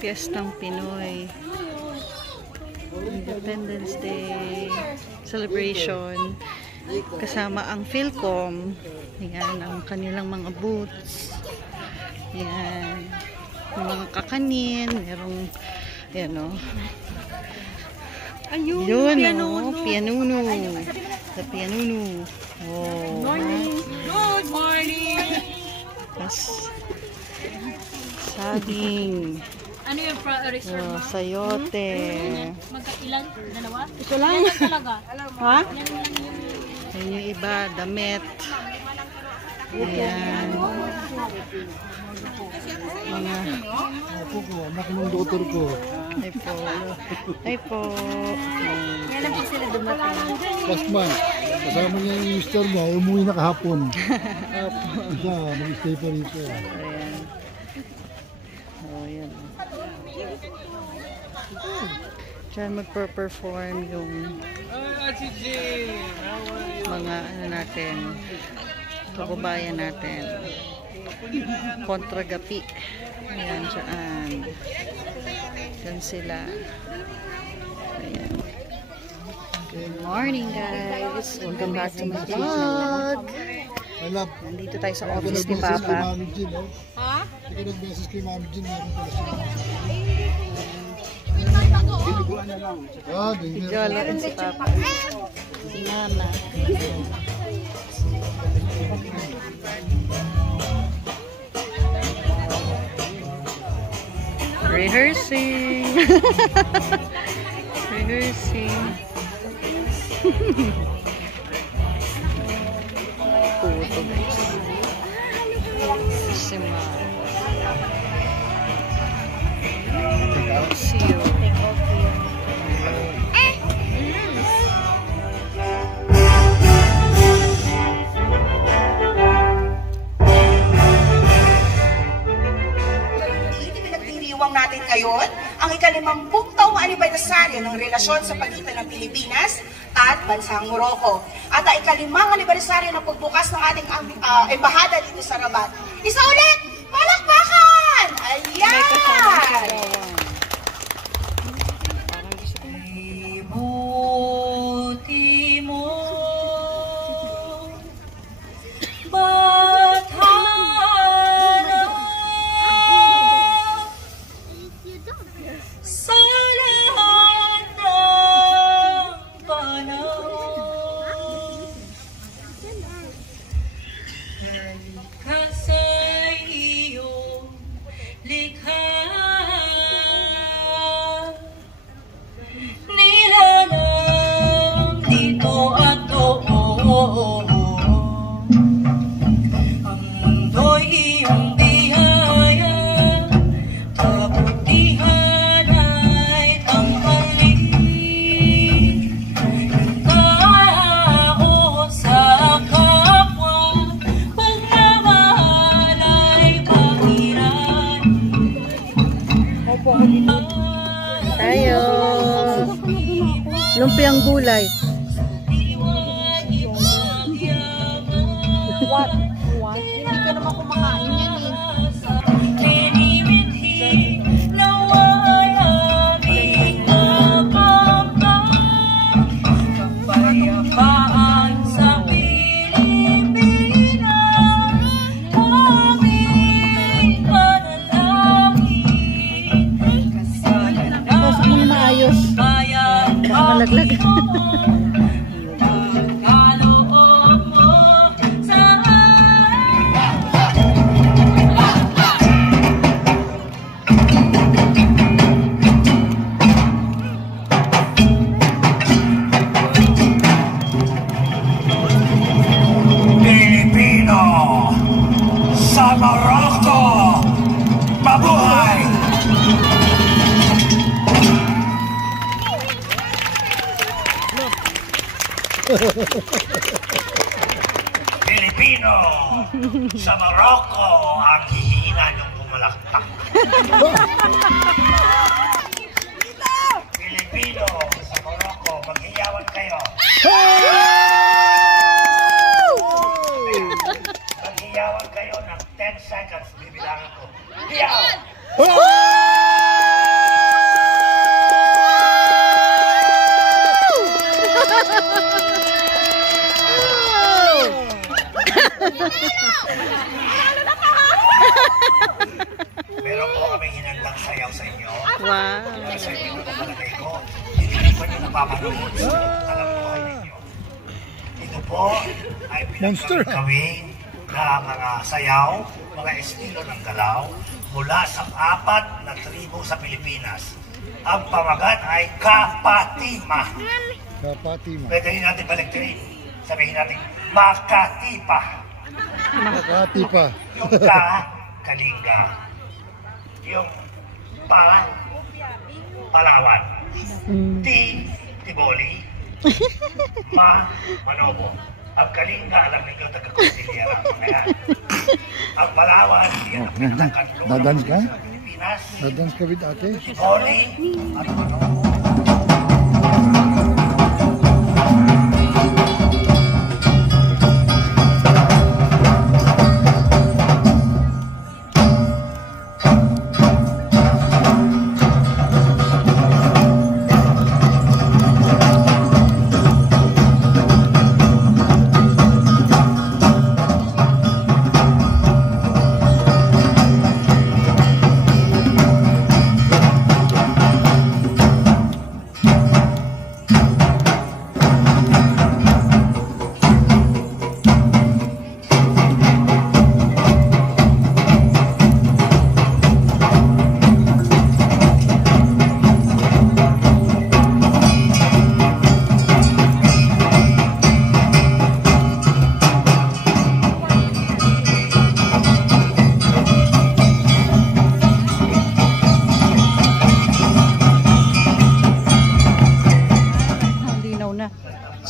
Piyestang Pinoy. Independence Day celebration. Kasama ang Philcom. Yan, ang kanilang mga booths. Yan. Yung mga kakanin. Merong, yan o. Ayun, yun pianuno. Pianuno. The pianuno. Oh. Good morning. Good morning. Tapos, saging. Ano yung reserve mo? Sayote. Magkailan? Dalawa? Ito lang. Yan talaga. Ha? Yan lang yung... Yan yung iba, damit. Ayan. Mga... Ako ko, anak ng doktor ko. Ay po. Ay po. Yan lang po sila dumating. Last month, kasama niya yung mister niya, umuwi na kahapon. Siya, mag-stay pa rito. Ayan. Oh, yan. Diyan magper-perform yung mga ano natin, kababayan natin. Kontragapi. Ayan, dyan. Dyan sila. Ayan. Good morning, guys. Welcome back to my vlog. Nandito tayo sa office ni Papa. Ha? Hindi ka nag-message kay Mami Jean. Bigalain si Papa. Si Mama. Rehearsing. Rehearsing. Puto, guys. Si Mama. See you. Natin ngayon ang ika-50 taong anibersaryo ng relasyon sa pagitan ng Pilipinas at bansang Morocco at ang ika-5 anibersaryo ng pagbukas ng ating embahada dito sa Rabat. Isa ulit! Palakpakan! Ayan! Ibuti mo tayo. Lumpiang gulay. What? Hindi ka naman kumakain yan eh. Malaglag. Pilipino sa Morocco, mabuhay! Pilipino sa Morocco ang hihina niyong pumalakpak. Pilipino sa Morocco, maghiyawan kayo. Meron po kami hinandang sayaw sa inyo. Wow. Kasi ito na palagay ko, hindi pa nyo napapanood sa talang buhay ninyo. Ito po ay pinagkawin na mga sayaw, mga estilo ng galaw mula sa 4 na tribo sa Pilipinas. Ang pamagat ay Kapatima. Kapatima. Pwede rin natin baliktarin. Sabihin natin, Makatipa. Makatipa. Yung Ka, Kalinga. Yung Pa, Palawan. Ti, Tiboli. Ma, Manobo. Ang Kalinga, alam ninyo, taga-Cordillera. Ang Palawan, yan ang pinakakanlunan Dadance ka? sa Pilipinas. Dadance ka with ate? Tiboli, at Manobo.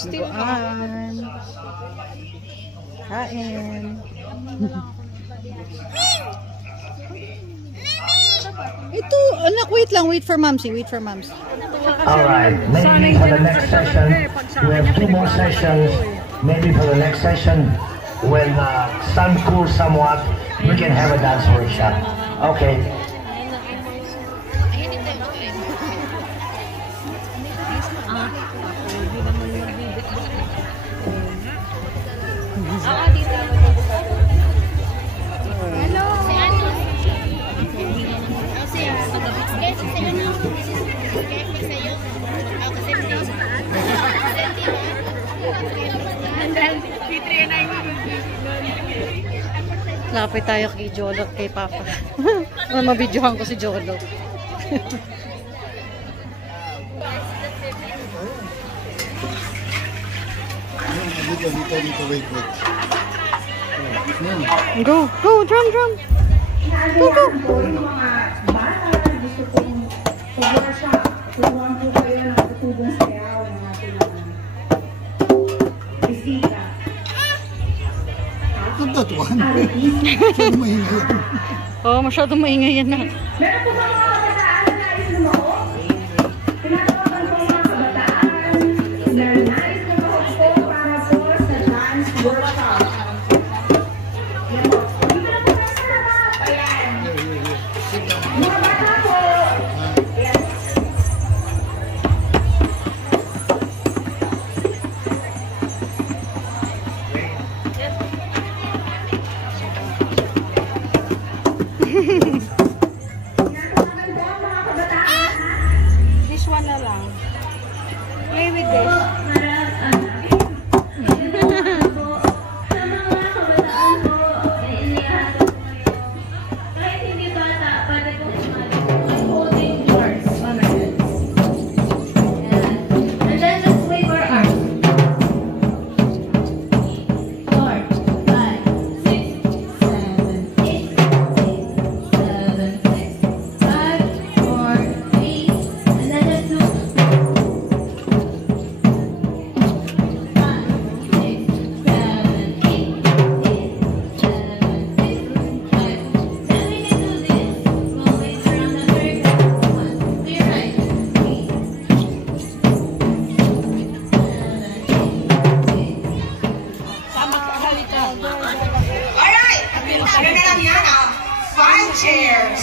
Buwan. Kain. Ito, anak, wait lang. Wait for Mamsi. Wait for Mamsi. Alright, maybe for the next session, we have 2 more sessions. Maybe for the next session, when sun cools somewhat, we can have a dance workshop. Okay. Lapit tayo kay Jolo at kay Papa. Mabidyohan ko si Jolo. Dito, wait. Go, drum. Go. Ang tatuan. Masyado maingay. Oh, masyadong maingay yan na. Meron po ba mga kabataan na nais lumahok? Tinatawagan po mga kabataan na nais lumahok po para po sa dance workshop. Yan po. Dito na po tayo sa harap. Ayan. Mga bata po. Ayan. This one na lang. Play with this. Alright, ano na lang yan, 5 chairs.